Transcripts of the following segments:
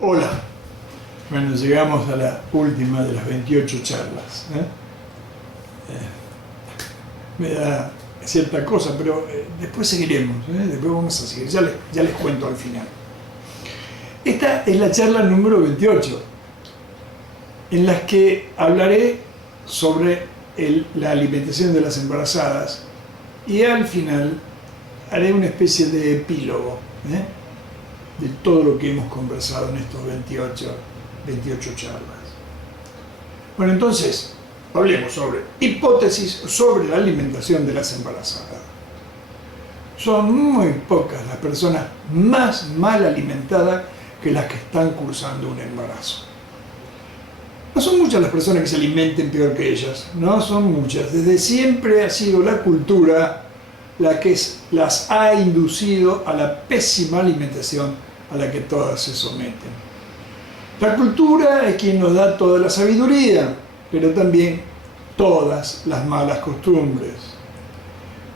Hola. Bueno, llegamos a la última de las 28 charlas. Me da cierta cosa, pero después seguiremos. Después vamos a seguir. Ya les cuento al final. Esta es la charla número 28, en la que hablaré sobre la alimentación de las embarazadas y al final haré una especie de epílogo de todo lo que hemos conversado en estos 28 charlas. Bueno, entonces, hablemos sobre hipótesis sobre la alimentación de las embarazadas. Son muy pocas las personas más mal alimentadas que las que están cursando un embarazo. No son muchas las personas que se alimenten peor que ellas, no son muchas. Desde siempre ha sido la cultura la que las ha inducido a la pésima alimentación a la que todas se someten. La cultura es quien nos da toda la sabiduría, pero también todas las malas costumbres.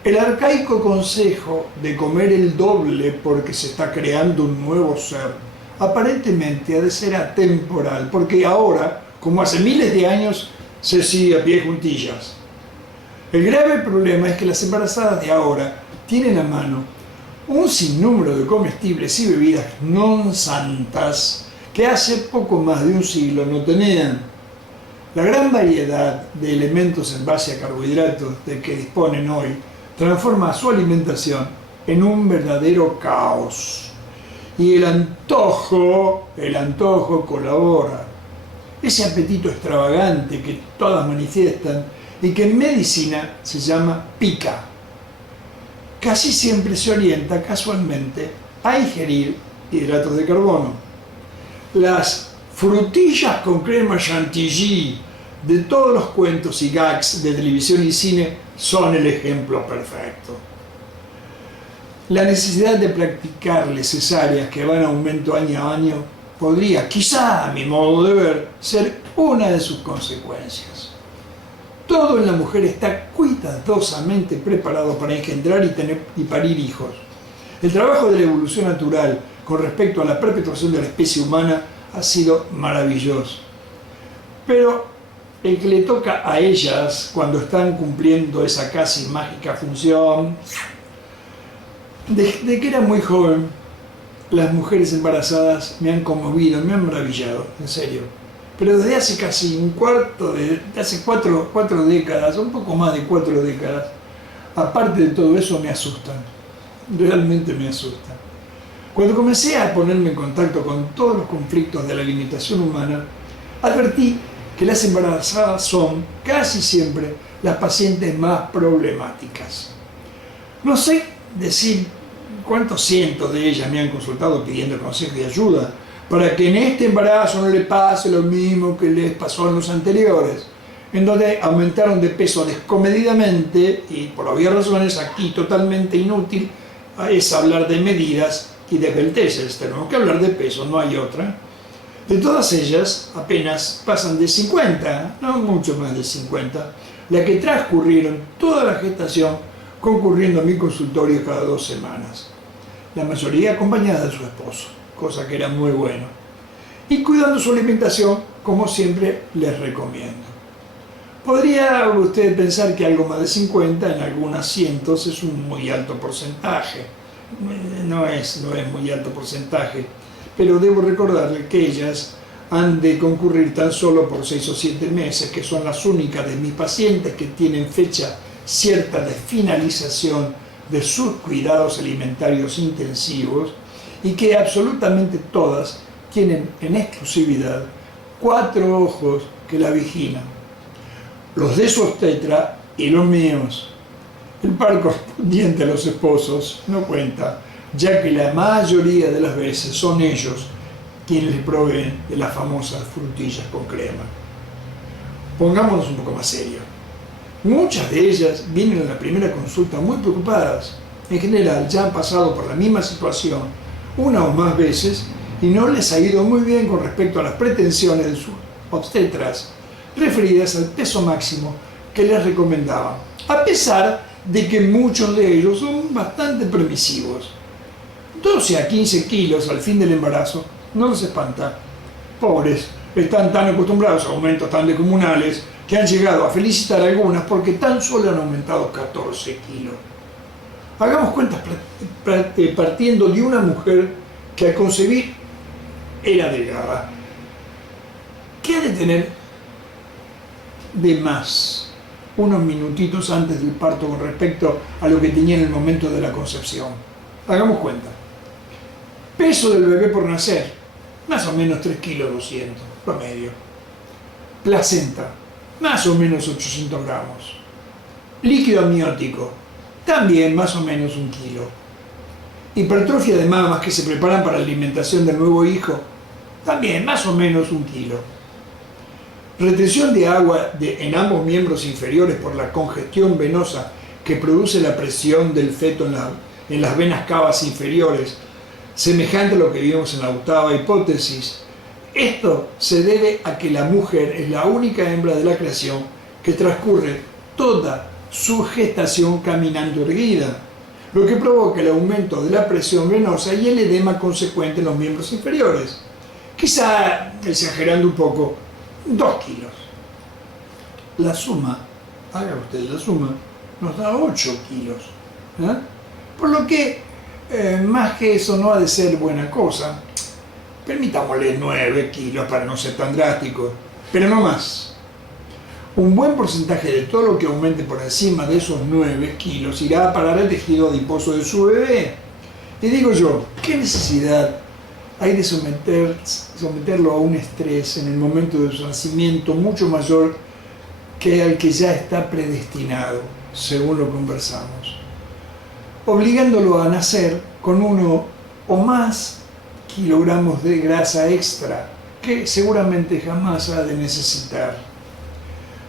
El arcaico consejo de comer el doble porque se está creando un nuevo ser, aparentemente ha de ser atemporal, porque ahora, como hace miles de años, se sigue a pie juntillas. El grave problema es que las embarazadas de ahora tienen a mano un sinnúmero de comestibles y bebidas non santas que hace poco más de un siglo no tenían. La gran variedad de elementos en base a carbohidratos de que disponen hoy transforma su alimentación en un verdadero caos. Y el antojo colabora. Ese apetito extravagante que todas manifiestan y que en medicina se llama pica. Casi siempre se orienta casualmente a ingerir hidratos de carbono. Las frutillas con crema chantilly de todos los cuentos y gags de televisión y cine son el ejemplo perfecto. La necesidad de practicarle cesáreas que van en aumento año a año podría, quizá a mi modo de ver, ser una de sus consecuencias. Todo en la mujer está cuidadosamente preparado para engendrar y parir hijos. El trabajo de la evolución natural con respecto a la perpetuación de la especie humana ha sido maravilloso. Pero el que le toca a ellas cuando están cumpliendo esa casi mágica función, desde que era muy joven, las mujeres embarazadas me han conmovido, me han maravillado, en serio. Pero desde hace casi hace cuatro décadas, un poco más de 4 décadas, aparte de todo eso me asustan, realmente me asustan. Cuando comencé a ponerme en contacto con todos los conflictos de la alimentación humana, advertí que las embarazadas son casi siempre las pacientes más problemáticas. No sé decir cuántos cientos de ellas me han consultado pidiendo consejo y ayuda para que en este embarazo no le pase lo mismo que les pasó en los anteriores, en donde aumentaron de peso descomedidamente y por obvias razones aquí totalmente inútil es hablar de medidas y de belteces. Tenemos que hablar de peso, no hay otra. De todas ellas apenas pasan de 50, no mucho más de 50, las que transcurrieron toda la gestación concurriendo a mi consultorio cada 2 semanas. La mayoría acompañada de su esposo, cosa que era muy bueno, y cuidando su alimentación como siempre les recomiendo. Podría usted pensar que algo más de 50 en algunas cientos es un muy alto porcentaje. No es muy alto porcentaje, pero debo recordarle que ellas han de concurrir tan solo por 6 o 7 meses, que son las únicas de mis pacientes que tienen fecha cierta de finalización de sus cuidados alimentarios intensivos, y que absolutamente todas tienen en exclusividad 4 ojos que la vigilan. Los de su obstetra y los míos. El par correspondiente a los esposos no cuenta, ya que la mayoría de las veces son ellos quienes les proveen de las famosas frutillas con crema. Pongámonos un poco más serios. Muchas de ellas vienen a la primera consulta muy preocupadas. En general ya han pasado por la misma situación una o más veces y no les ha ido muy bien con respecto a las pretensiones de sus obstetras referidas al peso máximo que les recomendaban, a pesar de que muchos de ellos son bastante permisivos. 12 a 15 kilos al fin del embarazo no los espanta. Pobres, están tan acostumbrados a aumentos tan descomunales que han llegado a felicitar a algunas porque tan solo han aumentado 14 kilos. Hagamos cuentas partiendo de una mujer que al concebir era delgada. ¿Qué ha de tener de más unos minutitos antes del parto con respecto a lo que tenía en el momento de la concepción? Hagamos cuenta. Peso del bebé por nacer, más o menos 3 kilos 200, promedio. Placenta, más o menos 800 gramos. Líquido amniótico, también más o menos 1 kilo. Hipertrofia de mamas que se preparan para la alimentación del nuevo hijo, también más o menos 1 kilo. Retención de agua en ambos miembros inferiores por la congestión venosa que produce la presión del feto en las venas cavas inferiores, semejante a lo que vimos en la octava hipótesis. Esto se debe a que la mujer es la única hembra de la creación que transcurre toda su gestación caminando erguida, lo que provoca el aumento de la presión venosa y el edema consecuente en los miembros inferiores. Quizá, exagerando un poco, 2 kilos. La suma, haga usted la suma, nos da 8 kilos. Por lo que, más que eso no ha de ser buena cosa. Permitámosle 9 kilos para no ser tan drásticos, pero no más. Un buen porcentaje de todo lo que aumente por encima de esos 9 kilos irá a parar al tejido adiposo de su bebé. Y digo yo, ¿qué necesidad hay de someterlo a un estrés en el momento de su nacimiento mucho mayor que al que ya está predestinado, según lo conversamos? Obligándolo a nacer con 1 o más kilogramos de grasa extra que seguramente jamás ha de necesitar.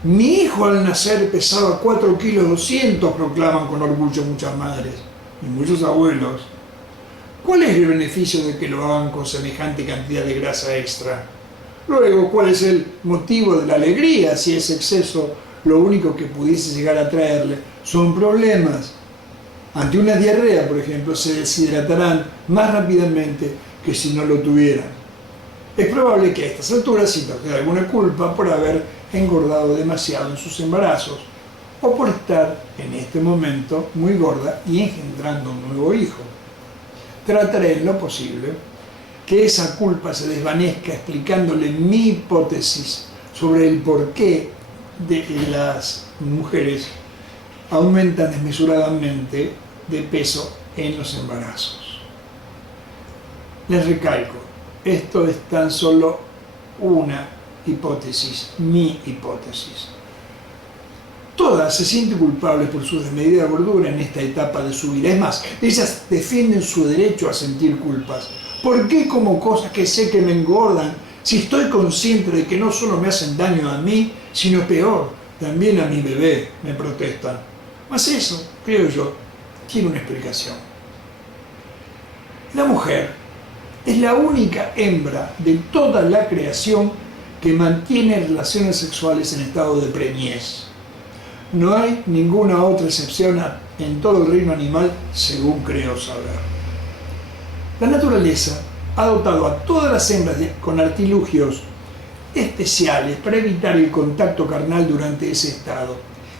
Mi hijo al nacer pesaba 4 kilos 200, proclaman con orgullo muchas madres y muchos abuelos. ¿Cuál es el beneficio de que lo hagan con semejante cantidad de grasa extra? Luego, ¿cuál es el motivo de la alegría si ese exceso lo único que pudiese llegar a traerle son problemas? Ante una diarrea, por ejemplo, se deshidratarán más rápidamente que si no lo tuvieran. Es probable que a estas alturas sienta usted alguna culpa por haber engordado demasiado en sus embarazos o por estar en este momento muy gorda y engendrando un nuevo hijo. Trataré en lo posible que esa culpa se desvanezca explicándole mi hipótesis sobre el porqué de que las mujeres aumentan desmesuradamente de peso en los embarazos. Les recalco, esto es tan solo una hipótesis, mi hipótesis. Todas se sienten culpables por su desmedida gordura en esta etapa de su vida. Es más, ellas defienden su derecho a sentir culpas. ¿Por qué como cosas que sé que me engordan si estoy consciente de que no solo me hacen daño a mí, sino peor, también a mi bebé? Me protestan. Mas eso, creo yo, tiene una explicación. La mujer es la única hembra de toda la creación que mantiene relaciones sexuales en estado de preñez. No hay ninguna otra excepción en todo el reino animal, según creo saber. La naturaleza ha dotado a todas las hembras con artilugios especiales para evitar el contacto carnal durante ese estado,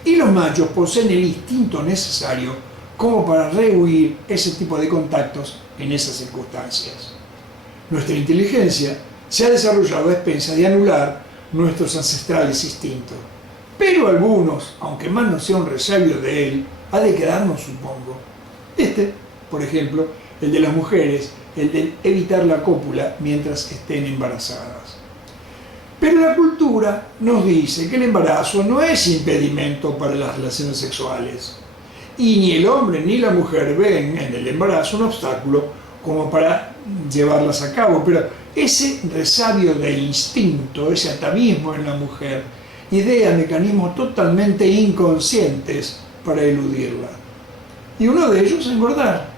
y los machos poseen el instinto necesario como para rehuir ese tipo de contactos en esas circunstancias. Nuestra inteligencia se ha desarrollado a expensas de anular nuestros ancestrales instintos. Pero algunos, aunque más no sea un resabio de él, ha de quedarnos, supongo. Por ejemplo, el de las mujeres, el de evitar la cópula mientras estén embarazadas. Pero la cultura nos dice que el embarazo no es impedimento para las relaciones sexuales. Y ni el hombre ni la mujer ven en el embarazo un obstáculo como para llevarlas a cabo. Pero ese resabio de instinto, ese atavismo en la mujer, idea mecanismos totalmente inconscientes para eludirla. Y uno de ellos es engordar.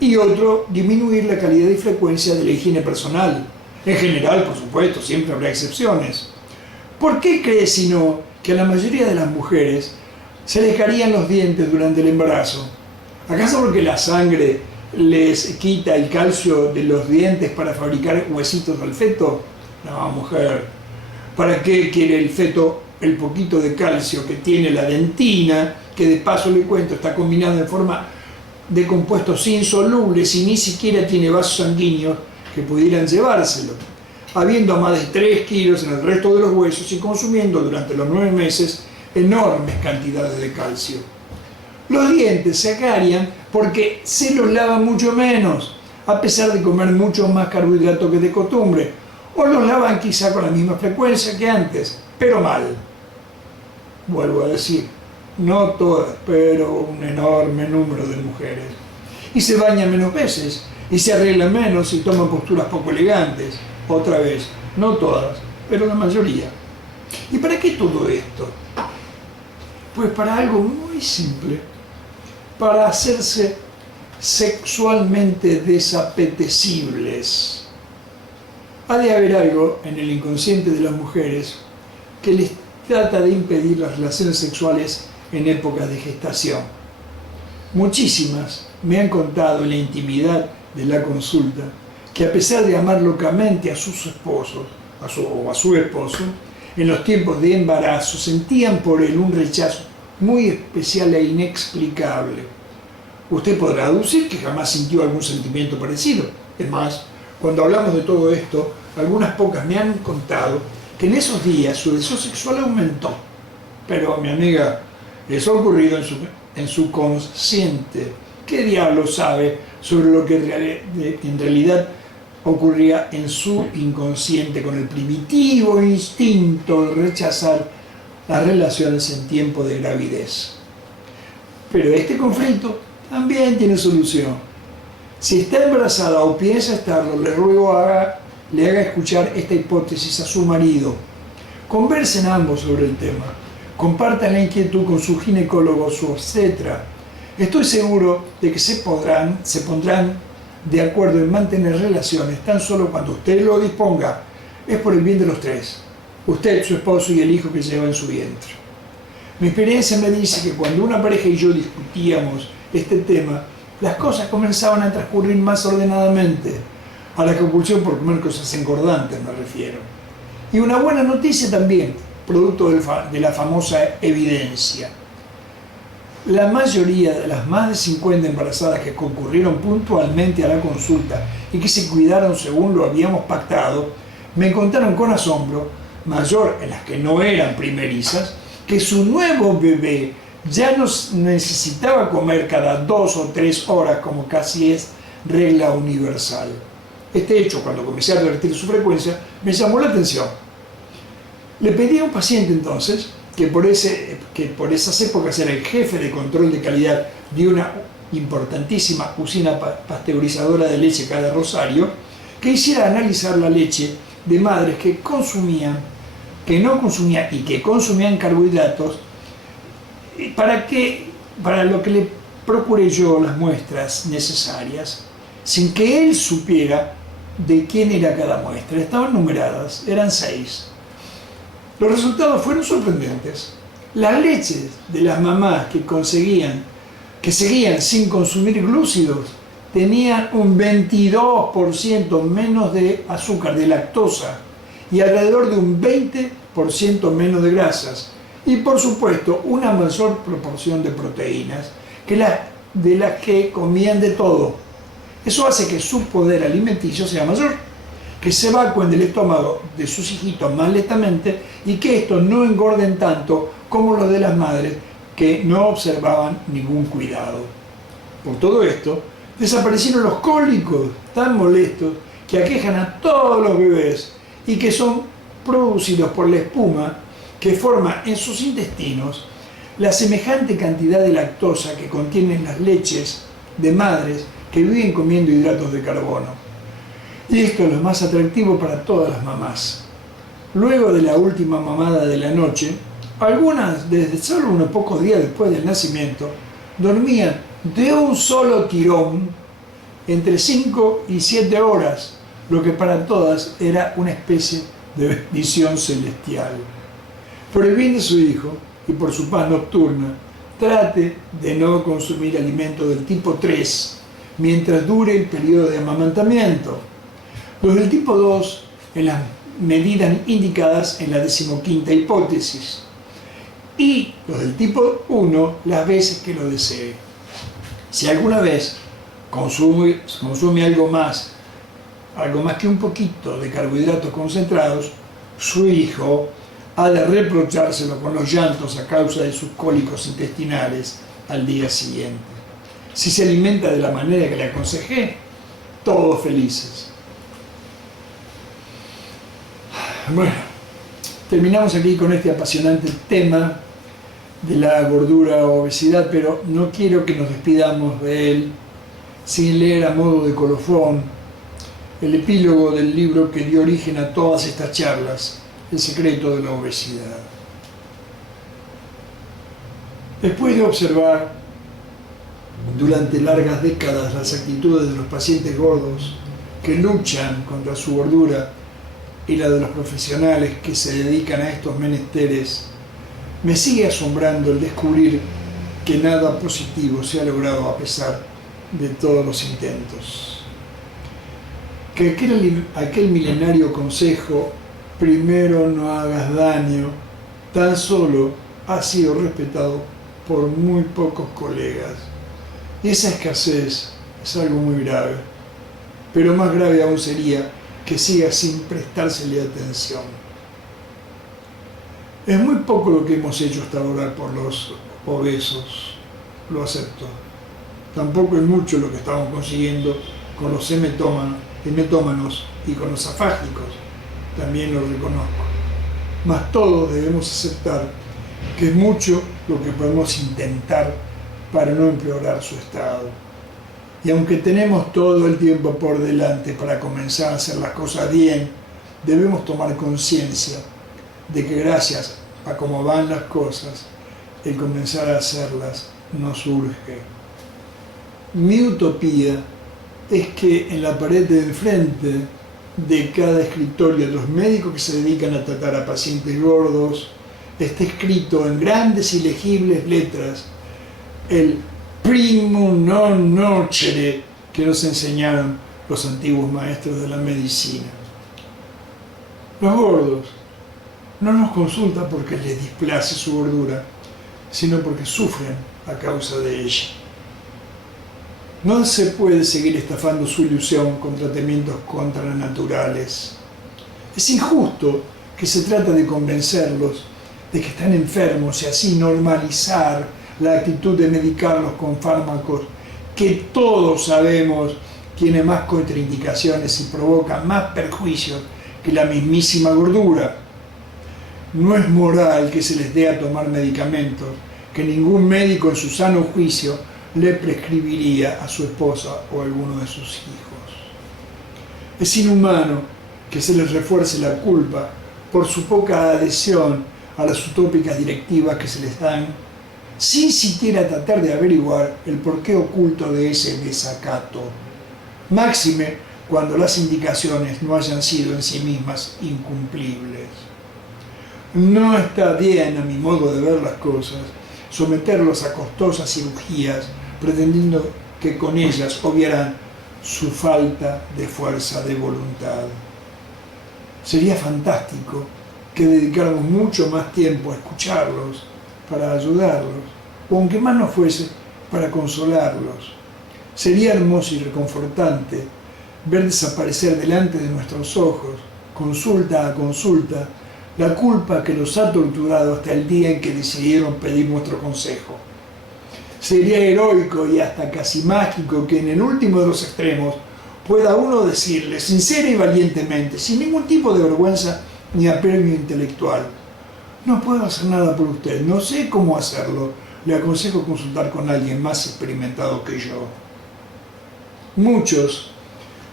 Y otro, disminuir la calidad y frecuencia de la higiene personal. En general, por supuesto, siempre habrá excepciones. ¿Por qué cree, sino, que a la mayoría de las mujeres se les caerían los dientes durante el embarazo? ¿Acaso porque la sangre les quita el calcio de los dientes para fabricar huesitos al feto? No, mujer. ¿Para qué quiere el feto el poquito de calcio que tiene la dentina, que de paso le cuento está combinado en forma de compuestos insolubles y ni siquiera tiene vasos sanguíneos que pudieran llevárselo, habiendo más de 3 kilos en el resto de los huesos y consumiendo durante los 9 meses enormes cantidades de calcio? Los dientes se acarian porque se los lavan mucho menos, a pesar de comer mucho más carbohidratos que de costumbre, o los lavan quizá con la misma frecuencia que antes, pero mal. Vuelvo a decir, no todas, pero un enorme número de mujeres. Y se bañan menos veces, y se arreglan menos y toman posturas poco elegantes. Otra vez, no todas, pero la mayoría. ¿Y para qué todo esto? Pues para algo muy simple, para hacerse sexualmente desapetecibles. Ha de haber algo en el inconsciente de las mujeres que les trata de impedir las relaciones sexuales en épocas de gestación. Muchísimas me han contado en la intimidad de la consulta que a pesar de amar locamente a sus esposos, a su esposo, en los tiempos de embarazo sentían por él un rechazo muy especial e inexplicable. Usted podrá aducir que jamás sintió algún sentimiento parecido. Es más, cuando hablamos de todo esto, algunas pocas me han contado que en esos días su deseo sexual aumentó. Pero, mi amiga, eso ha ocurrido en su consciente. ¿Qué diablo sabe sobre lo que en realidad ocurría en su inconsciente con el primitivo instinto de rechazar las relaciones en tiempo de gravidez? Pero este conflicto también tiene solución. Si está embarazada o piensa estarlo, le ruego le haga escuchar esta hipótesis a su marido. Conversen ambos sobre el tema. Compartan la inquietud con su ginecólogo, su obstetra. Estoy seguro de que se pondrán de acuerdo en mantener relaciones tan solo cuando usted lo disponga. Es por el bien de los tres. Usted, su esposo y el hijo que lleva en su vientre. Mi experiencia me dice que cuando una pareja y yo discutíamos este tema, las cosas comenzaban a transcurrir más ordenadamente. A la compulsión por comer cosas engordantes me refiero. Y una buena noticia también, producto de la famosa evidencia. La mayoría de las más de 50 embarazadas que concurrieron puntualmente a la consulta y que se cuidaron según lo habíamos pactado, me contaron con asombro, mayor en las que no eran primerizas, que su nuevo bebé ya no necesitaba comer cada 2 o 3 horas como casi es regla universal. Este hecho, cuando comencé a advertir su frecuencia, me llamó la atención. Le pedí a un paciente entonces, que por esas épocas era el jefe de control de calidad de una importantísima usina pasteurizadora de leche acá de Rosario, que hiciera analizar la leche de madres que no consumían y que consumían carbohidratos, para lo que le procuré yo las muestras necesarias, sin que él supiera de quién era cada muestra. Estaban numeradas, eran 6. Los resultados fueron sorprendentes. Las leches de las mamás que seguían sin consumir glúcidos, tenían un 22% menos de azúcar, de lactosa, y alrededor de un 20% menos de grasas. Y por supuesto, una mayor proporción de proteínas de las que comían de todo. Eso hace que su poder alimenticio sea mayor, que se evacúen del estómago de sus hijitos más lentamente y que estos no engorden tanto como los de las madres que no observaban ningún cuidado. Por todo esto, desaparecieron los cólicos tan molestos que aquejan a todos los bebés y que son producidos por la espuma que forma en sus intestinos la semejante cantidad de lactosa que contienen las leches de madres que viven comiendo hidratos de carbono. Y esto es lo más atractivo para todas las mamás. Luego de la última mamada de la noche, algunas, desde solo unos pocos días después del nacimiento, dormían de un solo tirón entre 5 y 7 horas, lo que para todas era una especie de bendición celestial. Por el bien de su hijo y por su paz nocturna, trate de no consumir alimentos del tipo 3, mientras dure el periodo de amamantamiento. Los del tipo 2 en las medidas indicadas en la 15ª hipótesis. Y los del tipo 1 las veces que lo desee. Si alguna vez consume algo más que un poquito de carbohidratos concentrados, su hijo ha de reprochárselo con los llantos a causa de sus cólicos intestinales al día siguiente. Si se alimenta de la manera que le aconsejé, todos felices. Bueno, terminamos aquí con este apasionante tema de la gordura o obesidad, pero no quiero que nos despidamos de él sin leer a modo de colofón el epílogo del libro que dio origen a todas estas charlas, El secreto de la obesidad. Después de observar durante largas décadas las actitudes de los pacientes gordos que luchan contra su gordura y la de los profesionales que se dedican a estos menesteres, me sigue asombrando el descubrir que nada positivo se ha logrado a pesar de todos los intentos. Que aquel milenario consejo, primero no hagas daño, tan solo ha sido respetado por muy pocos colegas. Y esa escasez es algo muy grave, pero más grave aún sería que siga sin prestársele atención. Es muy poco lo que hemos hecho hasta ahora por los obesos, lo acepto. Tampoco es mucho lo que estamos consiguiendo con los hemetómanos y con los afágicos, también lo reconozco. Mas todos debemos aceptar que es mucho lo que podemos intentar para no empeorar su estado. Y aunque tenemos todo el tiempo por delante para comenzar a hacer las cosas bien, debemos tomar conciencia de que gracias a cómo van las cosas, el comenzar a hacerlas nos urge. Mi utopía es que en la pared de enfrente de cada escritorio de los médicos que se dedican a tratar a pacientes gordos esté escrito en grandes y legibles letras el primum non nocere que nos enseñaron los antiguos maestros de la medicina. Los gordos no nos consultan porque les displace su gordura, sino porque sufren a causa de ella. No se puede seguir estafando su ilusión con tratamientos contranaturales. Es injusto que se trate de convencerlos de que están enfermos y así normalizar la actitud de medicarlos con fármacos que todos sabemos tienen más contraindicaciones y provocan más perjuicios que la mismísima gordura. No es moral que se les dé a tomar medicamentos que ningún médico en su sano juicio le prescribiría a su esposa o a alguno de sus hijos. Es inhumano que se les refuerce la culpa por su poca adhesión a las utópicas directivas que se les dan, sin siquiera tratar de averiguar el porqué oculto de ese desacato. Máxime cuando las indicaciones no hayan sido en sí mismas incumplibles. No está bien, a mi modo de ver las cosas, someterlos a costosas cirugías pretendiendo que con ellas obviarán su falta de fuerza de voluntad. Sería fantástico que dedicáramos mucho más tiempo a escucharlos para ayudarlos, o aunque más no fuese, para consolarlos. Sería hermoso y reconfortante ver desaparecer delante de nuestros ojos, consulta a consulta, la culpa que los ha torturado hasta el día en que decidieron pedir nuestro consejo. Sería heroico y hasta casi mágico que en el último de los extremos pueda uno decirle sincera y valientemente, sin ningún tipo de vergüenza ni apremio intelectual: no puedo hacer nada por usted, no sé cómo hacerlo, le aconsejo consultar con alguien más experimentado que yo. Muchos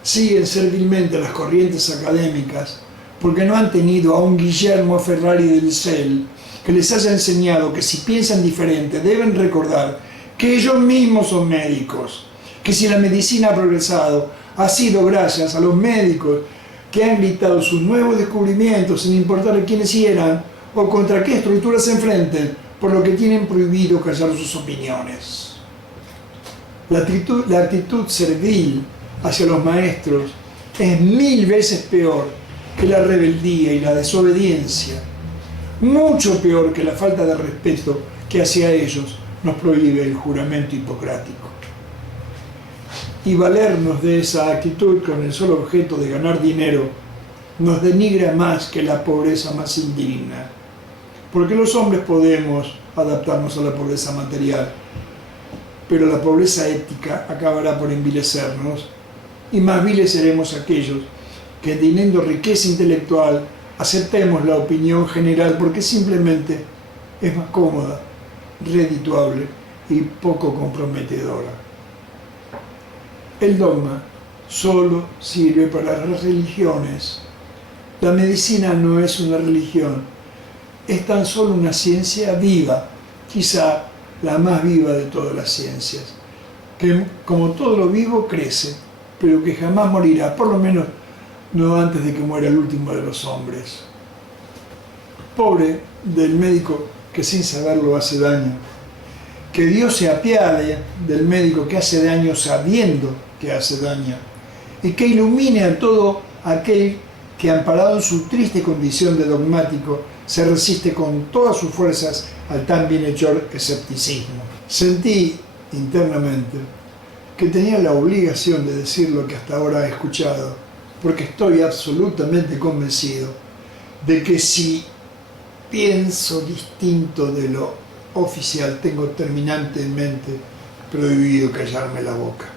siguen servilmente las corrientes académicas porque no han tenido a un Guillermo Ferrari del CEL que les haya enseñado que si piensan diferente deben recordar que ellos mismos son médicos, que si la medicina ha progresado ha sido gracias a los médicos que han gritado sus nuevos descubrimientos sin importar quiénes eran o contra qué estructuras se enfrenten, por lo que tienen prohibido callar sus opiniones. La actitud servil hacia los maestros es 1000 veces peor que la rebeldía y la desobediencia, mucho peor que la falta de respeto que hacia ellos nos prohíbe el juramento hipocrático. Y valernos de esa actitud con el solo objeto de ganar dinero nos denigra más que la pobreza más indigna, porque los hombres podemos adaptarnos a la pobreza material, pero la pobreza ética acabará por envilecernos, y más viles seremos aquellos que, teniendo riqueza intelectual, aceptemos la opinión general porque simplemente es más cómoda, redituable y poco comprometedora. El dogma solo sirve para las religiones. La medicina no es una religión, es tan solo una ciencia viva, quizá la más viva de todas las ciencias, que como todo lo vivo crece, pero que jamás morirá, por lo menos no antes de que muera el último de los hombres. Pobre del médico que sin saberlo hace daño. Que Dios se apiade del médico que hace daño sabiendo que hace daño, y que ilumine a todo aquel que, amparado en su triste condición de dogmático, se resiste con todas sus fuerzas al tan bienhechor escepticismo. Sentí internamente que tenía la obligación de decir lo que hasta ahora he escuchado, porque estoy absolutamente convencido de que si pienso distinto de lo oficial, tengo terminantemente prohibido callarme la boca.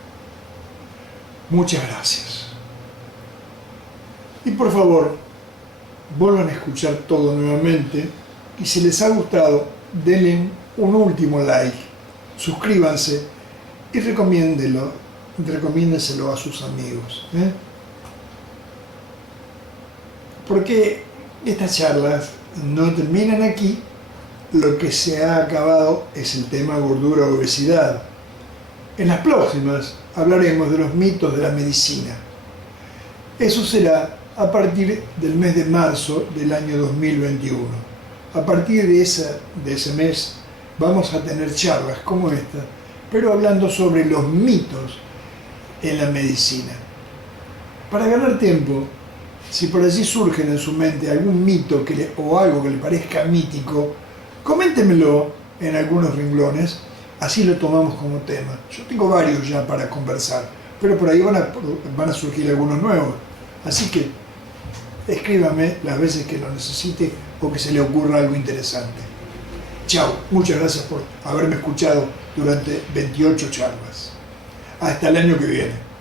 Muchas gracias. Y por favor, vuelvan a escuchar todo nuevamente, y si les ha gustado, denle un último like, suscríbanse y recomiéndenselo a sus amigos. Porque estas charlas no terminan aquí. Lo que se ha acabado es el tema gordura-obesidad. En las próximas hablaremos de los mitos de la medicina. Eso será a partir del mes de marzo del año 2021. A partir de ese mes vamos a tener charlas como esta, pero hablando sobre los mitos en la medicina. Para ganar tiempo, si por allí surge en su mente algún mito o algo que le parezca mítico, coméntemelo en algunos renglones, así lo tomamos como tema. Yo tengo varios ya para conversar, pero por ahí van a surgir algunos nuevos. Así que escríbame las veces que lo necesite o que se le ocurra algo interesante. Chao, muchas gracias por haberme escuchado durante 28 charlas. Hasta el año que viene.